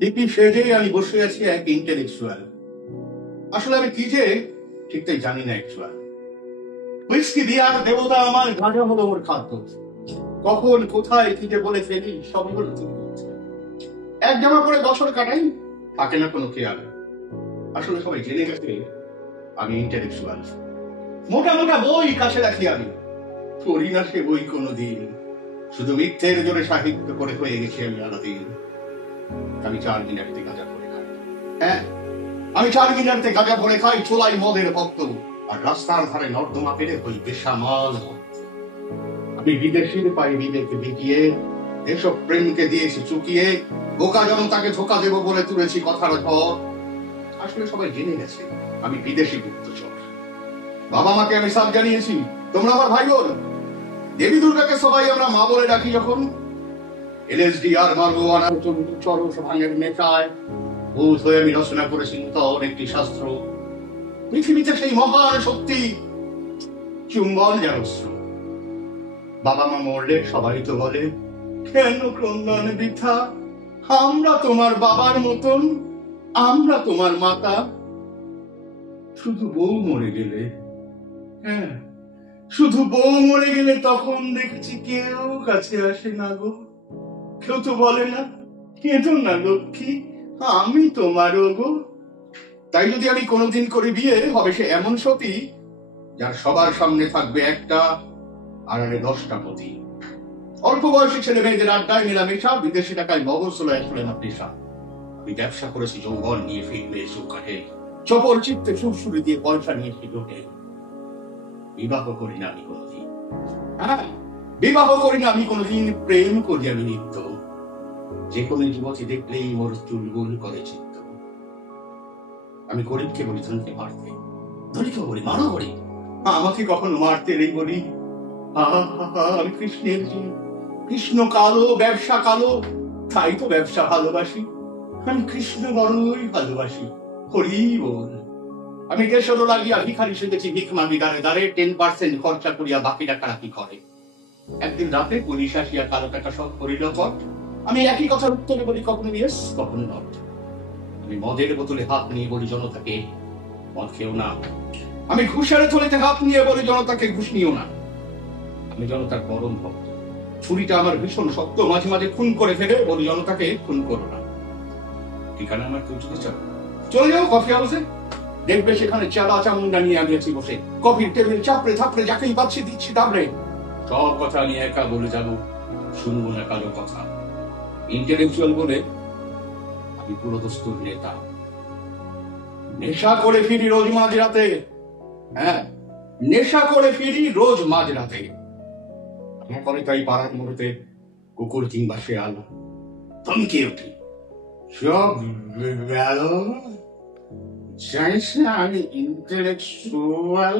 DP সেজে আমি বসে আছি এক ইন্টেলেকচুয়াল। আসলে আমি কি যে ঠিক তাই জানি না অ্যাকচুয়াল। হুইস্কি দিয়ার দেবতা আমার গাঁজা হলো ওর খাদ্য। কখন কোথায় কি যে বলে ফেলি সব হলো তুমি। এক জামা পরে বছর কাটাই, থাকে না কোনো খেয়াল। আসলে সবাই জেনে গেছে আমি ইন্টেলেকচুয়াল। মোটা মোটা বই কাছে রাখি আমি, পড়ি না সে বই কোনোদিন। শুধু মিথ্যের জোরে সাহিত্য করে হয়ে গেছি আমি আলাদিন। আমি 4 দিনারিতে গাঁজা ভরে খাই। হ্যাঁ, আমি 4 দিনারিতে গাঁজা ভরে খাই, চোলাই মদের ভক্ত, আর রাস্তার ধারে নর্দমা পেরে হই বেসামাল ভক্ত। আমি বিদেশির পাই বিবেকে বিকিয়ে, এসব প্রেমকে দিয়েছি চুকিয়ে, বোকা জনতাকে ধোকা দেব বলে তুলেছি কথার ঝড়। আসলে সবাই জেনে গেছে আমি বিদেশি গুপ্তচর। বাবা মাকে আমি সব জানিয়েছি, তোমরা আমার ভাই বোন। দেবী দুর্গাকে সবাই আমরা মা বলে ডাকি যখন। এলএসডি আর মারওয়ানা চরস ভাঙের নেশায় ভূত হয়ে আমি রচনা করেছি নূতন একটি শাস্ত্র। পৃথিবীতে সেই মহান শক্তি চুম্বন জানস্র। বাবা মা মরলে সবাই তো বলে, কেন ক্রন্দন বৃথা, আমরা তোমার বাবার মতন, আমরা তোমার মাতা। শুধু বউ মরে গেলে, হ্যাঁ শুধু বউ মরে গেলে তখন দেখছি কেউ কাছে আসে না গো। কেউ তো বলে না, কেঁদো না লক্ষ্মী, আমি তোমারও গো। তাই যদি আমি কোনোদিন করি বিয়ে, হবে সে এমন সতী যার সবার সামনে থাকবে একটা আর 10টা পতি। অল্প বয়সী ছেলে মেয়েদের আড্ডায় মেলামেশা, বিদেশি টাকায় মগজ চলে আসলে না পেশা। আমি ব্যবসা করেছি যৌবন নিয়ে, ফিরবে সুখ কাটে, চপর চিত্তে সুরসুরি দিয়ে পয়সা নিয়ে সে ঢোকে। বিবাহ করি না আমি কোনোদিন, হ্যাঁ বিবাহ করি না আমি কোনোদিন, প্রেম করি আমি নিত্য। যে কোনো যুবতী দেখলেই মোর চুলগুল করে চিত্ত। আমি গরিবকে বলি ধনীকে মারতে, ধনীকে বলি মারো বলি, আমাকে কখনো মারতে নেই বলি। আমি কৃষ্ণের জীব, কৃষ্ণ কালো, ব্যবসা কালো, তাই তো ব্যবসা ভালোবাসি। আমি কৃষ্ণ বড়ই ভালোবাসি, হরি বল। আমি 150 লাগিয়া ভিখারি সেজেছি ভিখ মাগি দাঁড়ে দাঁড়ে, 10% খরচা করিয়া বাকি টাকা কি করে। একদিন রাতে পুলিশ আসিয়া কালো টাকা সব করিল পট। আমি একই কথার উত্তরে বলি কখনো ইয়েস কখনো নট। আমি মদের বোতলে হাত নিয়ে বলি জনতাকে মদ খেও না। আমি ঘুষের থলিতে হাত নিয়ে বলি জনতাকে ঘুষ নিও না। আমি জনতার পরম ভক্ত, ছুরিটা আমার ভীষণ শক্ত, মাঝে মাঝে খুন করে ফেলে বলি জনতাকে খুন করো না। ঠিকানা আমার কেউ যদি চাও চলে যাও কফি হাউসে, দেখবে সেখানে চালা চামুন্ডা নিয়ে আমি আছি বসে। কফির টেবিল চাপড়ে থাপড়ে যাকেই পাচ্ছি দিচ্ছি দাবড়ে। সব কথা আমি একা বলে যাব, শুনবো না কারো কথা। ইন্টেলেকচুয়াল বলে আমি পুরো দস্তুর নেতা। নেশা করে ফিরি রোজ মাঝরাতে, হ্যাঁ নেশা করে ফিরি রোজ মাঝরাতে। আমার পরে তাই পাড়ার মুহূর্তে কুকুর কিংবা শেয়াল থমকে উঠি। সব গেল, জানিস না আমি ইন্টেলেকচুয়াল।